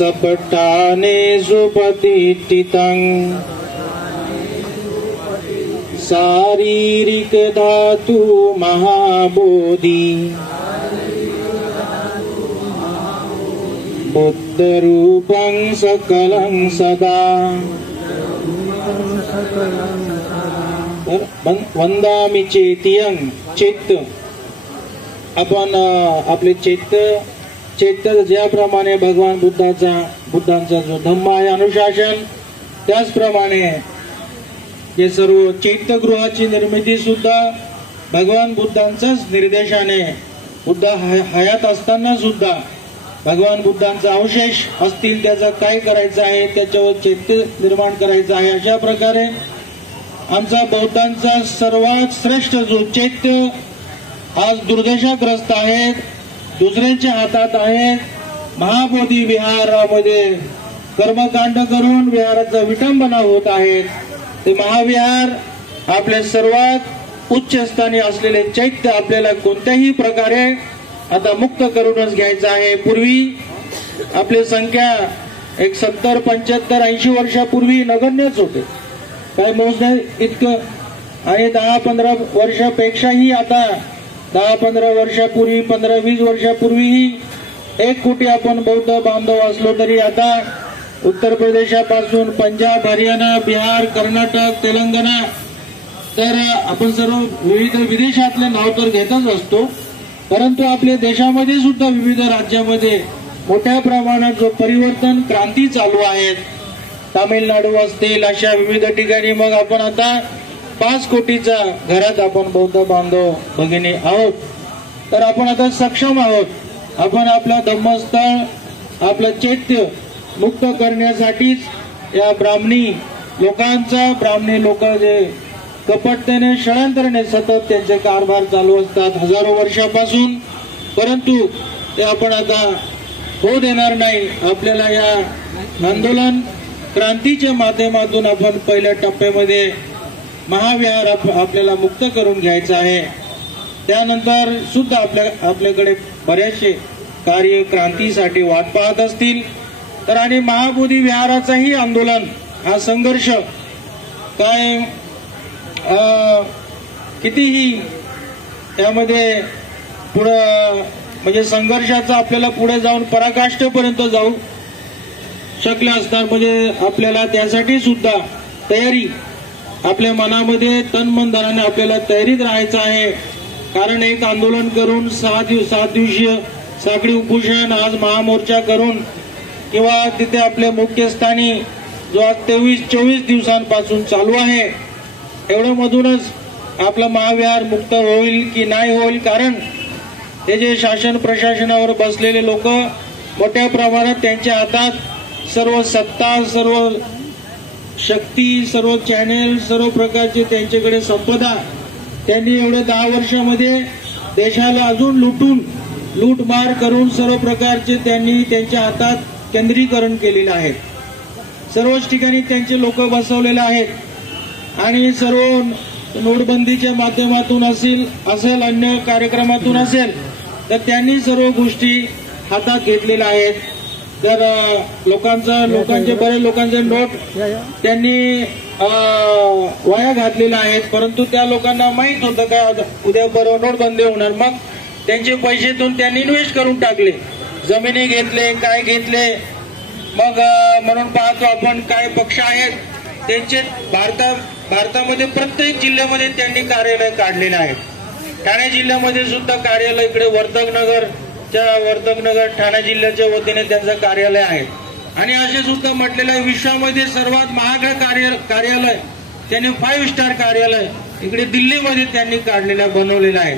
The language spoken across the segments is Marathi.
सपट्टानेषु प्रतिष्ठितं शारीरिक धातु महाबोधि बुद्धरूपं सकलं सदा। वंदामि चेतियं चित्त, आपण आपले चित्त ज्याप्रमाणे भगवान बुद्धांचा जो धम्म आहे अनुशासन, त्याचप्रमाणे हे सर्व चैत्यगृहाची निर्मिती सुद्धा भगवान बुद्धांच्याच निर्देशाने, बुद्ध हयात असताना सुद्धा भगवान बुद्धांचा अवशेष असतील, त्याचं काय करायचं आहे, त्याच्यावर चैत्य निर्माण करायचं आहे। अशा प्रकारे आमचा बौद्धांचा सर्वात श्रेष्ठ जो चैत्य आज दुर्दशाग्रस्त आहेत, दुसऱ्यांच्या हातात आहेत, महाबोधी विहारामध्ये कर्मकांड करून विहाराचा विटंबना होत आहेत, ते महाविहार आपल्या सर्वात उच्च स्थानी असलेले चैत्य आपल्याला कोणत्याही प्रकारे आता मुक्त करूनच घ्यायचं आहे। पूर्वी आपली संख्या 70, 75, 80 वर्षापूर्वी नगण्यच होते, काय मोजणे इतकं, आणि 10-15 वर्षापेक्षाही आता 10-15 वर्षापूर्वी, 15-20 वर्षापूर्वीही 1 कोटी आपण बौद्ध बांधव असलो तरी आता उत्तर प्रदेशापासून पंजाब, हरियाणा, बिहार, कर्नाटक, तेलंगणा, तर आपण सर्व विविध विदेशातले नाव तर घेतच असतो, परंतु आपल्या देशामध्ये सुद्धा विविध राज्यामध्ये मोठ्या प्रमाणात जो परिवर्तन, क्रांती चालू आहेत, तामिळनाडू असतील, अशा विविध ठिकाणी मग आपण आता 5 कोटीच्या घरात आपण बौद्ध बांधव भगिनी आहोत, तर आपण आता सक्षम आहोत। आपण आपलं धम्मस्थळ, आपलं चैत्य मुक्त करण्यासाठीच या ब्राह्मणी लोक जे कपटतेने, षड्यंत्राने सतत त्यांचे कारभार चालू असतात हजारो वर्षापासून, परंतु ते आपण आता होऊ देणार नाही। आपल्याला या आंदोलन क्रांतीच्या माध्यमातून आपण पहिल्या टप्प्यामध्ये महाविहार आपल्याला मुक्त करून घ्यायचा आहे। त्यानंतर सुद्धा आपल्याकडे बरेचसे कार्य क्रांतीसाठी वाट पाहत असतील, तर आणि महाबोधी विहाराचाही आंदोलन, हा संघर्ष काय कितीही त्यामध्ये पुढे म्हणजे संघर्षाचा आपल्याला पुढे जाऊन पराकाष्ठेपर्यंत जाऊ शकले असतात, म्हणजे आपल्याला त्यासाठी सुद्धा तयारी आपल्या मनामध्ये तन मन धनाने आपल्याला तयारीत राहायचं आहे। कारण एक आंदोलन करून 7 दिवसीय साखळी उपोषण, आज महामोर्चा करून किंवा तिथे आपल्या मुख्य स्थानी जो आज 23-24 दिवसांपासून चालू आहे, एवढं मधूनच आपला महाविहार मुक्त होईल की नाही होईल, कारण ते जे शासन प्रशासनावर बसलेले लोक मोठ्या प्रमाणात त्यांच्या हातात सर्व सत्ता, सर्व शक्ती, सर्व चॅनेल, सर्व प्रकारचे त्यांच्याकडे संपदा, त्यांनी एवढ्या 10 वर्षामध्ये देशाला अजून लूटमार करून सर्व प्रकारचे त्यांनी त्यांच्या हातात केंद्रीकरण केलेले आहे। सर्वच ठिकाणी त्यांचे लोक बसवलेले आहेत आणि सर्व नोटबंदीच्या माध्यमातून असेल अन्य कार्यक्रमातून असेल, तर त्यांनी सर्व गोष्टी हातात घेतलेल्या आहेत। तर लोकांचे बरेच लोकांचे नोट त्यांनी वाया घातलेले आहेत, परंतु त्या लोकांना माहित होतं का उद्या बरोबर नोटबंदी होणार, मग त्यांचे पैशातून त्यांनी इन्व्हेस्ट करून टाकले, जमिनी घेतले, काय घेतले। मग म्हणून पाहतो आपण काय पक्ष आहेत त्यांचे भारतामध्ये प्रत्येक जिल्ह्यामध्ये त्यांनी कार्यालय काढलेले आहेत। ठाणे जिल्ह्यामध्ये सुद्धा कार्यालय, इकडे वर्धकनगर ठाणे जिल्ह्याच्या वतीने त्यांचं कार्यालय आहे। आणि असे सुद्धा म्हटलेलं विश्वामध्ये सर्वात महाग कार्यालय त्यांनी 5 स्टार कार्यालय इकडे दिल्लीमध्ये त्यांनी बनवलेलं आहे।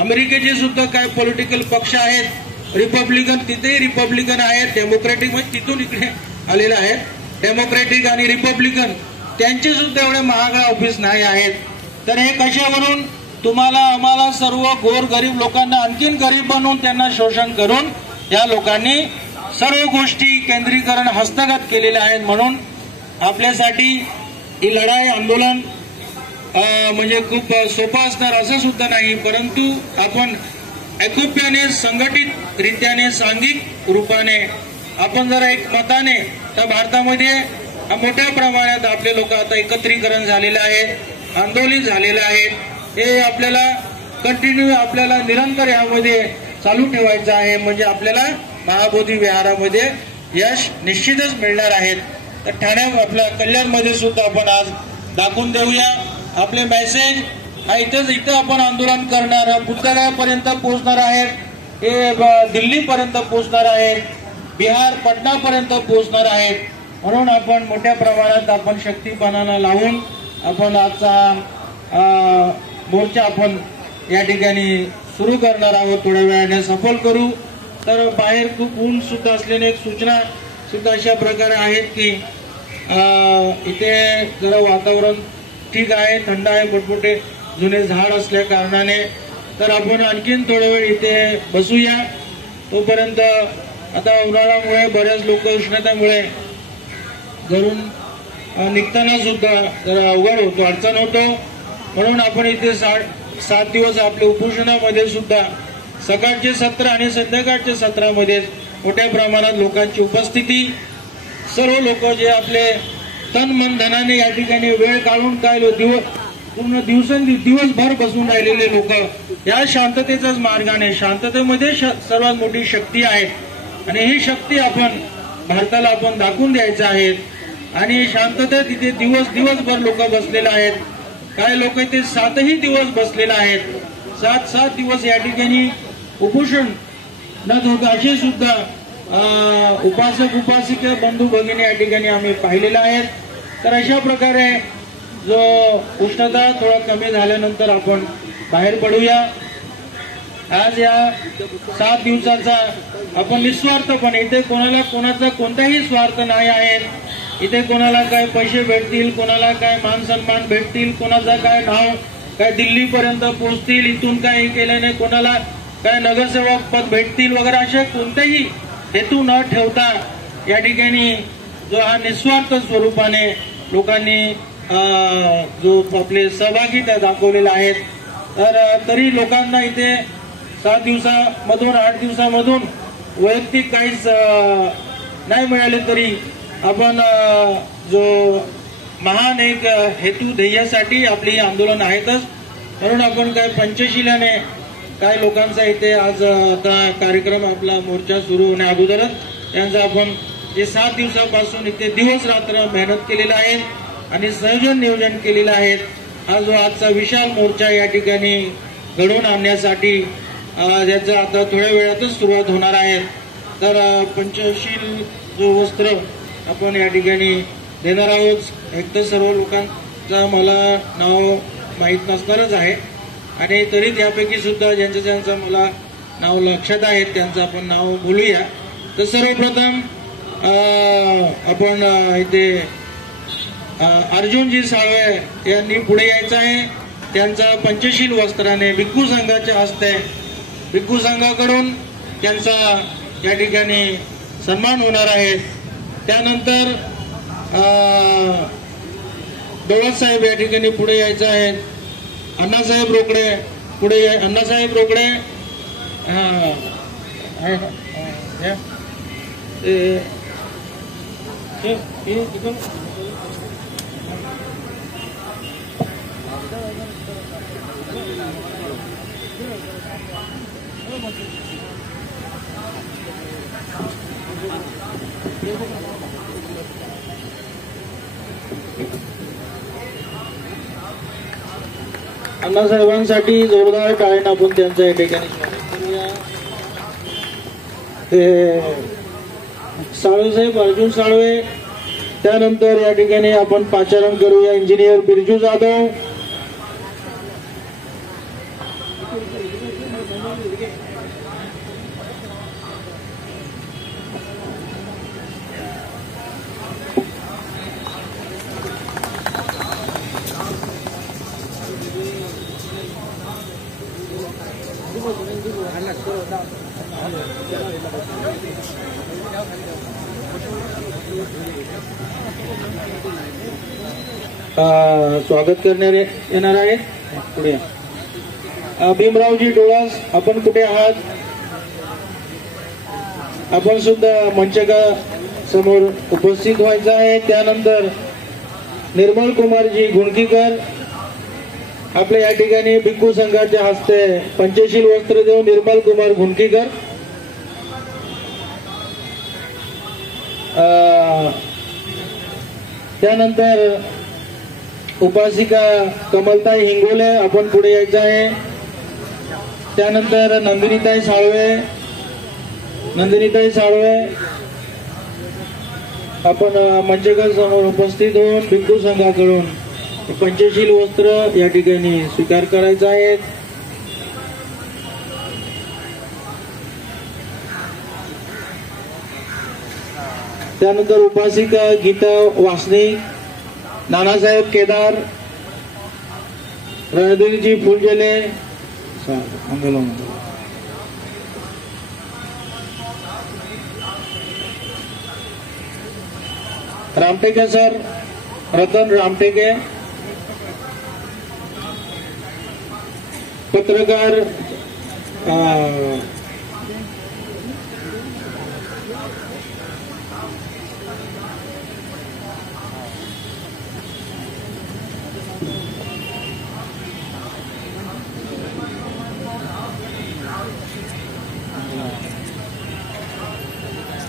अमेरिकेचे सुद्धा काय पॉलिटिकल पक्ष आहेत, रिपब्लिकन, तिथेही रिपब्लिकन आहेत, डेमोक्रॅटिक म्हणजे तिथून इकडे आलेले आहेत, डेमोक्रॅटिक आणि रिपब्लिकन, त्यांचे सुद्धा एवढे महाग ऑफिस नाही आहेत। तर हे कशावरून तुम्हाला आम्हाला सर्व गोर गरीब लोकांना आणखीन गरीब बनवून त्यांना शोषण करून या लोकांनी सर्व गोष्टी केंद्रीकरण हस्तगत केलेले आहेत। म्हणून आपल्यासाठी ही लढाई आंदोलन म्हणजे खूप सोपं असणार असं सुद्धा नाही, परंतु आपण एकोप्याने, संघटित रित्याने, सांघिक रूपाने आपण जर एक मताने तर भारतामध्ये मोठ्या प्रमाणात आपले लोक आता एकत्रीकरण झालेले आहेत, आंदोलित झालेले आहेत. हे आपल्याला कंटिन्यू आपल्याला निरंतर यामध्ये चालू ठेवायचं आहे. म्हणजे आपल्याला महाबोधी विहारामध्ये यश निश्चितच मिळणार आहेत. तर ठाण्यात आपल्या कल्याणमध्ये सुद्धा आपण आज दाखवून देऊया आपले मेसेज. इथं आपण आंदोलन करणार, पुतळ्यापर्यंत पोहोचणार आहेत, हे दिल्लीपर्यंत पोहोचणार आहेत, बिहार पटनापर्यंत पोहोचणार आहेत. म्हणून आपण मोठ्या प्रमाणात आपण शक्तीपणाला लावून आपण आजचा मोर्चा आपण या ठिकाणी सुरू करणार आहोत. थोड्या वेळाने सफल करू. तर बाहेर खूप ऊन सुद्धा असल्याने एक सूचना सुद्धा अशा प्रकारे आहेत की इथे जरा वातावरण ठीक आहे, थंड आहे, मोठमोठे जुने झाड असल्या कारणाने. तर आपण आणखीन थोडा वेळ इथे बसूया. तोपर्यंत आता उन्हाळ्यामुळे बऱ्याच लोक उष्णतेमुळे घरून निघताना सुद्धा जरा अवघड होतो, अडचण होतो. म्हणून आपण इथे 7 दिवस आपल्या उपोषणामध्ये सुद्धा सकाळचे सत्र आणि संध्याकाळच्या सत्रामध्ये मोठ्या प्रमाणात लोकांची उपस्थिती, सर्व लोक जे आपले तन मन धनाने या ठिकाणी वेळ काढून काय पूर्ण दिवसभर बसून राहिलेले लोक या शांततेच्याच मार्गाने, शांततेमध्ये सर्वात मोठी शक्ती आहे आणि ही शक्ती आपण भारताला आपण दाखवून द्यायचं आहे. आणि शांततेत इथे दिवसभर लोक बसलेले आहेत. काही लोक इथे 7ही दिवस बसलेले आहेत. 7 दिवस या ठिकाणी उपोषण न होता असे सुद्धा उपासक उपासिका बंधू भगिनी या ठिकाणी आम्ही पाहिलेले आहेत. तर अशा प्रकारे जो उष्णता थोडा कमी झाल्यानंतर आपण बाहेर पडूया. आज या 7 दिवसाचा आपण निस्वार्थपणे, इथे कोणाचा कोणताही स्वार्थ नाही आहे. इथे कोणाला काय पैसे भेटतील, कोणाला काय मान सन्मान भेटतील, कोणाचा काय नाव काय दिल्लीपर्यंत पोहोचतील, इथून काही केल्याने कोणाला काय नगरसेवक पद भेटतील वगैरे अशा कोणतेही हेतू न ठेवता या ठिकाणी जो हा निस्वार्थ स्वरूपाने लोकांनी जो आपले सहभागिता दाखवलेला आहेत. तर तरी लोकांना इथे 7 दिवसामधून 8 दिवसामधून वैयक्तिक काहीच नाही मिळाले तरी आपण जो महान एक हेतू ध्येयासाठी आपली आंदोलन आहेतच. म्हणून आपण काय पंचशिलाने काय लोकांचा इथे आज आता कार्यक्रम आपला मोर्चा सुरू होण्या अगोदरच त्यांचा आपण जे 7 दिवसापासून इथे दिवस रात्र मेहनत केलेला आहे आणि संयोजन नियोजन केलेलं आहे. हा जो आजचा विशाल मोर्चा या ठिकाणी घडवून आणण्यासाठी ज्याचा आता थोड्या वेळातच सुरुवात होणार आहे. तर पंचशील जो वस्त्र आपण या ठिकाणी देणार आहोत. एक तर सर्व लोकांचा मला नाव माहीत नसणारच आहे आणि तरी त्यापैकी सुद्धा ज्यांचं मला नाव लक्षात आहे त्यांचं आपण नाव बोलूया. तर सर्वप्रथम आपण इथे अर्जुनजी साळवे यांनी पुढे यायचं आहे. त्यांचा पंचशील वस्त्राने भिक्खू संघाच्या हस्ते भिक्खू संघाकडून त्यांचा या ठिकाणी सन्मान होणार आहे. त्यानंतर डोळसाहेब या ठिकाणी पुढे यायचं आहे. अण्णासाहेब रोकडे पुढे, अण्णासाहेब रोकडे अण्णासाहेबांसाठी जोरदार टाळ्याने आपण त्यांच्या या ठिकाणी करूया. ते साळवेसाहेब अर्जुन साळवे. त्यानंतर या ठिकाणी आपण पाचारण करूया इंजिनियर बिरजू जाधव. स्वागत करण्यात येणार आहे. पुढे भीमरावजी डोळस, आपण कुठे आहात? आपण सुद्धा मंचका समोर उपस्थित व्हायचं आहे। त्यानंतर निर्मल कुमारजी गुणकीकर आपल्या या ठिकाणी भिक्खू संघाच्या हस्ते पंचशील वस्त्र देऊन निर्मल कुमार गुणकीकर, त्यानंतर उपासिका कमलताई हिंगोले आपण पुढे यायचं आहे। त्यानंतर नंदिनीताई साळवे आपण मंचका समोर उपस्थित होऊन भिक्खू संघाकडून पंचशील वस्त्र या ठिकाणी स्वीकार करायचं आहे। त्यानंतर उपासिका गीता वासनिक, नानासाहेब केदार, रणधीरजी फुलझेले, रामटेके सर, रतन रामटेके, पत्रकार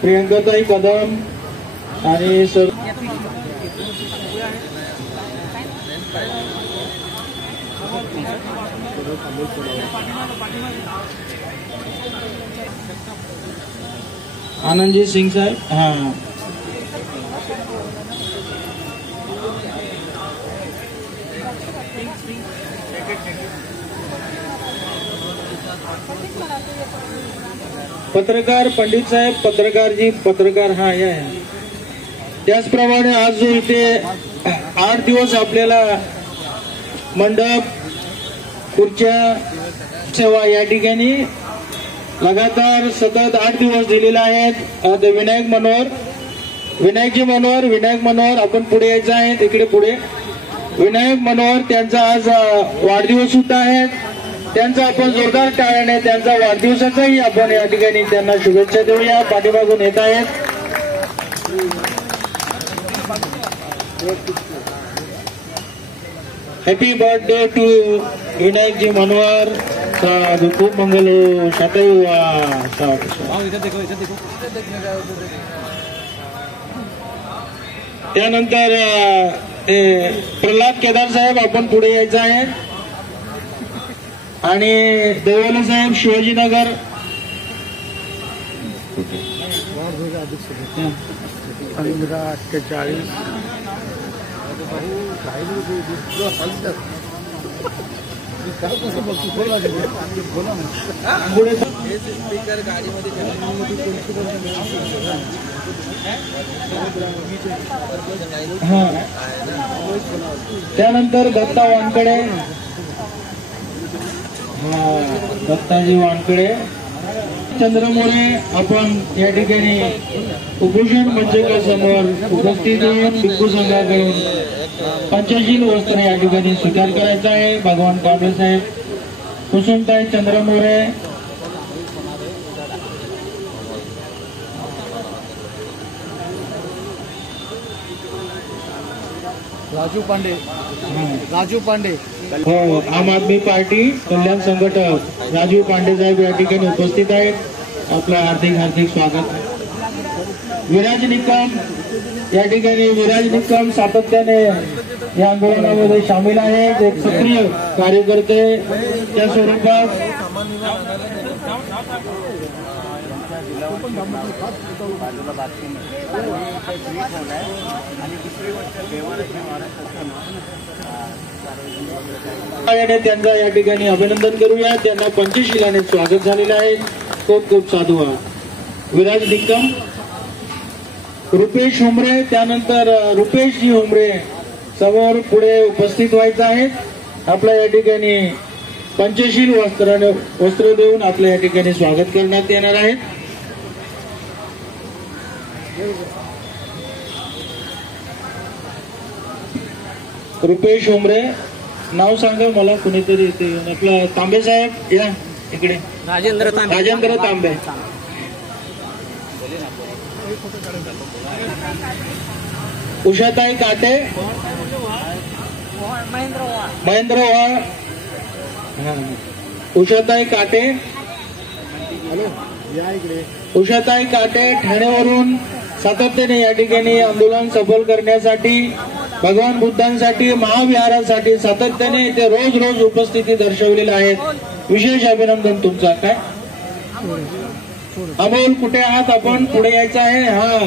प्रियंकाताई कदम आणि सर आनंदजी सिंग साहेब, हाँ पत्रकार पंडित साहेब, पत्रकार हा या। त्याचप्रमाणे आज जो इथे 8 दिवस आपल्याला मंडप, खुर्च्या, सेवा या ठिकाणी लगातार सतत 8 दिवस दिलेले आहेत। विनायक मनोहर आपण पुढे यायचं आहे। तिकडे पुढे विनायक मनोहर त्यांचा आज वाढदिवस सुद्धा आहे। त्यांचा आपण जोरदार टाळ्याने त्यांचा वाढदिवसाचाही आपण या ठिकाणी त्यांना शुभेच्छा देऊया। पाठीमागून येत आहेत। हॅपी बर्थडे टू विनायकजी मनोहर, खूप मंगल हो, शाताई हुआ। त्यानंतर प्रल्हाद केदार साहेब आपण पुढे यायचं आहे आणि देवले साहेब शिवाजीनगर, त्यानंतर दत्ता वानकडे, दत्ताजी वानकडे, चंद्र मोरे आपण या ठिकाणी कुपोषण मंचका समोर उपस्थित होऊन भिक्खू संघाकडून पंचशील वस्त्र या ठिकाणी स्वीकार करायचा आहे। भगवान कांबळे साहेब, कुसुमताई चंद्र मोरे, राजू पांडे हो, आम आदमी पार्टी कल्याण संघटक राजू पांडे साहेब या ठिकाणी उपस्थित आहेत। आपलं हार्दिक स्वागत। विराज निकम सातत्याने या आंदोलनामध्ये सामील आहेत, एक सक्रिय कार्यकर्ते त्या स्वरूपात। त्यांचा या ठिकाणी अभिनंदन करूया। त्यांना पंचशीलाने स्वागत झालेलं आहे। खूप साधू विराज निकम, रुपेश हुमरे, त्यानंतर रुपेशजी हुमरे समोर पुढे उपस्थित व्हायचं आहे। आपल्या या ठिकाणी पंचशील वस्त्र देऊन आपल्या या ठिकाणी स्वागत करण्यात येणार आहे। रुपेश हुमरे, नाव सांगा मला कुणीतरी इथे येऊन। आपलं तांबे साहेब या इकडे, राजेंद्र तांबे। उषाताई काटे, महेंद्र वाळ, उषाताई काटे, उषाताई काटे ठाण्यावरून सातत्याने या ठिकाणी आंदोलन सफल करण्यासाठी, भगवान बुद्धांसाठी, महाविहारासाठी सातत्याने ते रोज रोज उपस्थिती दर्शवलेले आहेत। विशेष अभिनंदन तुमचा। काय अमोल कुठे आहात? आपण पुढे यायचं आहे। हा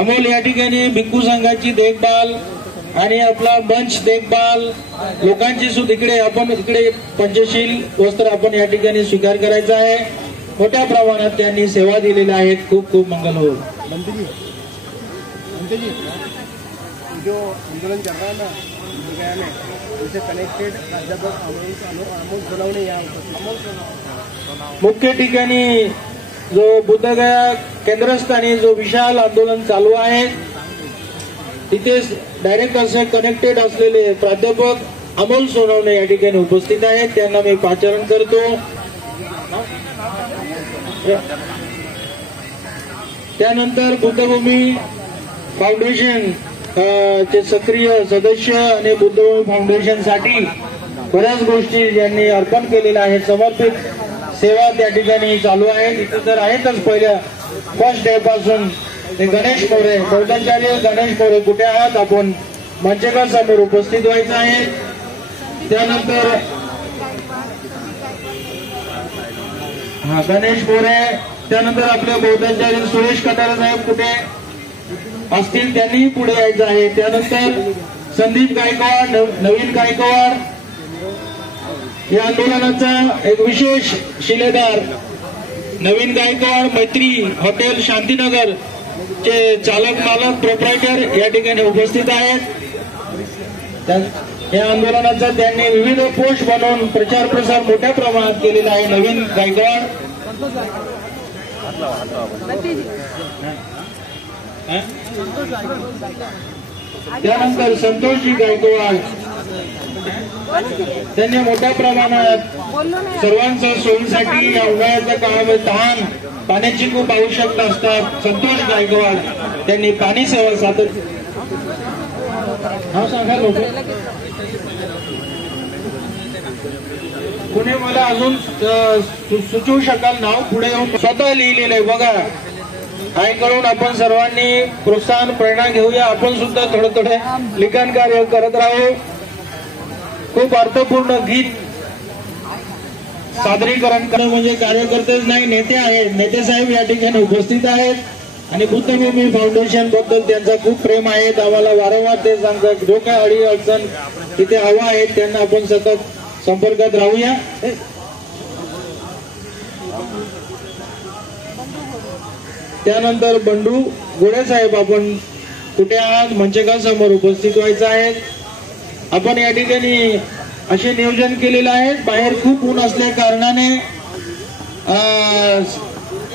अमोल या ठिकाणी भिक्खू संघाची देखभाल आणि आपला मंच देखभाल लोकांची सुद्धा इकडे आपण इकडे पंचशील वस्त्र आपण या ठिकाणी स्वीकार करायचा आहे। मोठ्या प्रमाणात त्यांनी सेवा दिलेल्या आहेत। खूप खूप मंगल हो। जो आंदोलन चल रहा है ना गया में, उससे कनेक्टेड प्राध्यापक अमोल सोनवणे या मुख्य ठिकाणी जो बुद्धगया केंद्रस्थानी जो विशाल आंदोलन चालू आहे तिथे डायरेक्ट असे कनेक्टेड असलेले प्राध्यापक अमोल सोनवणे या ठिकाणी उपस्थित आहेत। त्यांना मी पाचारण करतो। त्यानंतर बुद्धभूमी फाउंडेशन चे सक्रिय सदस्य आणि बुद्धभूमी फाउंडेशन साठी बऱ्याच गोष्टी ज्यांनी अर्पण केलेल्या आहेत, समर्पित सेवा त्या ठिकाणी चालू आहे। तिथे तर आहेतच पहिल्या फर्स्ट डे पासून। गणेश मोरे, बौद्धाचार्य गणेश मोरे कुठे आहात? आपण मंचका समोर उपस्थित व्हायचं आहे। त्यानंतर गणेश मोरे, त्यानंतर आपले बौद्धाचार्य सुरेश कटारे साहेब कुठे असतील त्यांनी पुढे यायचं आहे। त्यानंतर संदीप गायकवाड, नवीन गायकवाड या आंदोलनाचा एक विशेष शिलेदार नवीन गायकवाड, मैत्री हॉटेल शांतीनगर चे चालक मालक प्रोप्रायटर या ठिकाणी उपस्थित आहेत। या आंदोलनाचा त्यांनी विविध पोस्ट बनवून प्रचार प्रसार मोठ्या प्रमाणात केलेला आहे। नवीन गायकवाड, त्यानंतर संतोषजी गायकवाड त्यांनी मोठ्या प्रमाणात सर्वांच्या सोयीसाठी या उन्हाळ्याच्या काळामध्ये तहान पाण्याची खूप आवश्यकता असतात। संतोष गायकवाड त्यांनी पाणी सेवा सातत्य सांगा लोक कुणी मला अजून सुचवू शकाल नाव? पुढे येऊन स्वतः लिहिलेलं आहे बघा। ऐकून आपण सर्वांनी प्रोत्साहन प्रेरणा घेऊया। आपण सुद्धा थोडं थोडं लिखाण कार्य करत राहू। खूप अर्थपूर्ण गीत सादरीकरण करणं म्हणजे कार्यकर्तेच नाही, नेते आहेत। नेते साहेब या ठिकाणी उपस्थित आहेत आणि बुद्धभूमी फाउंडेशन बद्दल त्यांचा खूप प्रेम आहे। आम्हाला वारंवार ते सांगतात जो काय अडी अडचण तिथे हवा आहे त्यांना आपण सतत संपर्कात राहूया। त्यानंतर बंडू गोडे साहेब आपण कुठे आहात? मंचका समोर उपस्थित व्हायचं आहे। आपण या ठिकाणी असे नियोजन केलेलं आहे। बाहेर खूप ऊन असल्या कारणाने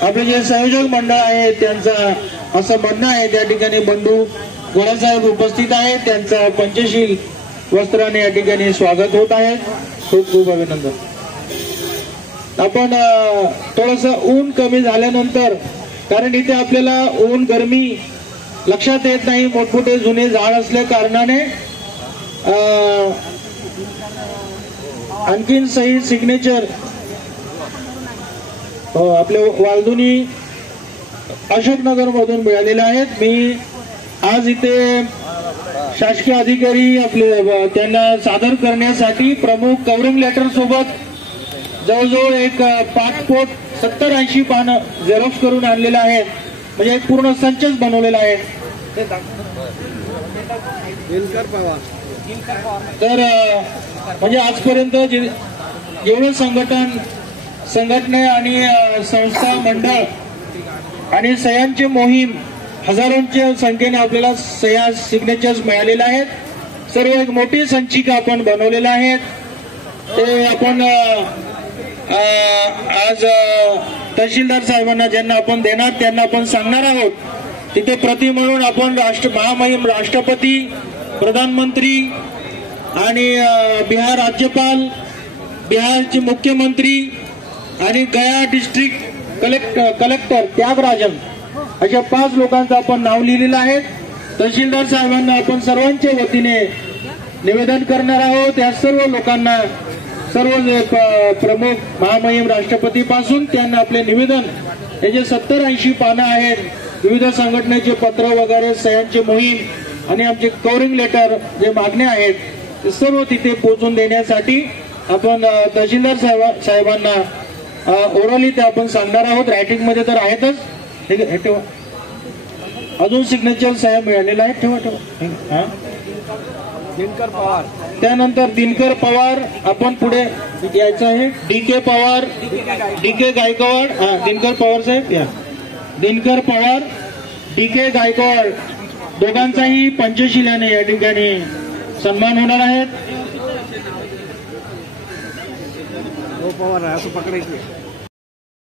आपले जे संयोजक मंडळ आहे त्यांचा असं म्हणणं आहे त्या ठिकाणी बंडू गोडे साहेब उपस्थित आहेत। त्यांचा पंचशील वस्त्राने या ठिकाणी स्वागत होत आहे। खूप खूप अभिनंदन। आपण थोडस ऊन कमी झाल्यानंतर, कारण इथे आपल्याला ऊन गरमी लक्षात येत नाही, मोठमोठे जुने झाड असल्या कारणाने आणखीन सही सिग्नेचर आपल्या वालदुनी अशोकनगर मधून मिळालेले आहेत। मी आज इथे शासकीय अधिकारी आपले त्यांना सादर करण्यासाठी प्रमुख कव्हरिंग लेटर सोबत जवळजवळ एक 5 पोट 70-80 पानं झेरॉक्स करून आणलेले आहेत। म्हणजे एक पूर्ण संचच बनवलेला आहे। तर म्हणजे आजपर्यंत जेवढे संघटना आणि संस्था मंडळ आणि सह्यांची मोहीम हजारोंच्या संख्येने आपल्याला सह्या सिग्नेचर्स मिळालेल्या आहेत। सर्व एक मोठी संचिका आपण बनवलेल्या आहेत। ते आपण आज तहसीलदार साहेबांना ज्यांना आपण देणार त्यांना आपण सांगणार आहोत। तिथे प्रति म्हणून आपण महामहिम राष्ट्रपती, प्रधानमंत्री आणि बिहार राज्यपाल, बिहारचे मुख्यमंत्री आणि गया डिस्ट्रिक्ट कलेक्टर त्यागराजन अशा 5 लोकांचं आपण नाव लिहिलेलं आहे. तहसीलदार साहेबांना आपण सर्वांच्या वतीने निवेदन करणार आहोत. या सर्व लोकांना, सर्व प्रमुख महामहिम राष्ट्रपतीपासून त्यांना आपले निवेदन, हे जे 70-80 पानं आहेत, विविध संघटनेचे पत्र वगैरे, सह्यांची मोहीम आणि आमचे कव्हरिंग लेटर, जे मागण्या आहेत ते सर्व तिथे पोहोचून देण्यासाठी आपण तहसीलदार साहेबांना ओरली ते आपण सांगणार आहोत. रायटिंगमध्ये तर आहेतच. हे ठेवा, अजून सिग्नेचर साहेब मिळालेला आहे. ठेवा ठेवा. दिनकर पवार, त्यानंतर दिनकर पवार, आपण पुढे यायचं आहे. DK Pawar, DK Gaikwad. दिनकर पवार साहेब या. दिनकर पवार, DK गायकवाड, दोघांचाही पंचशिलाने या ठिकाणी सन्मान होणार आहे. पवार आहे असं पकडायचं.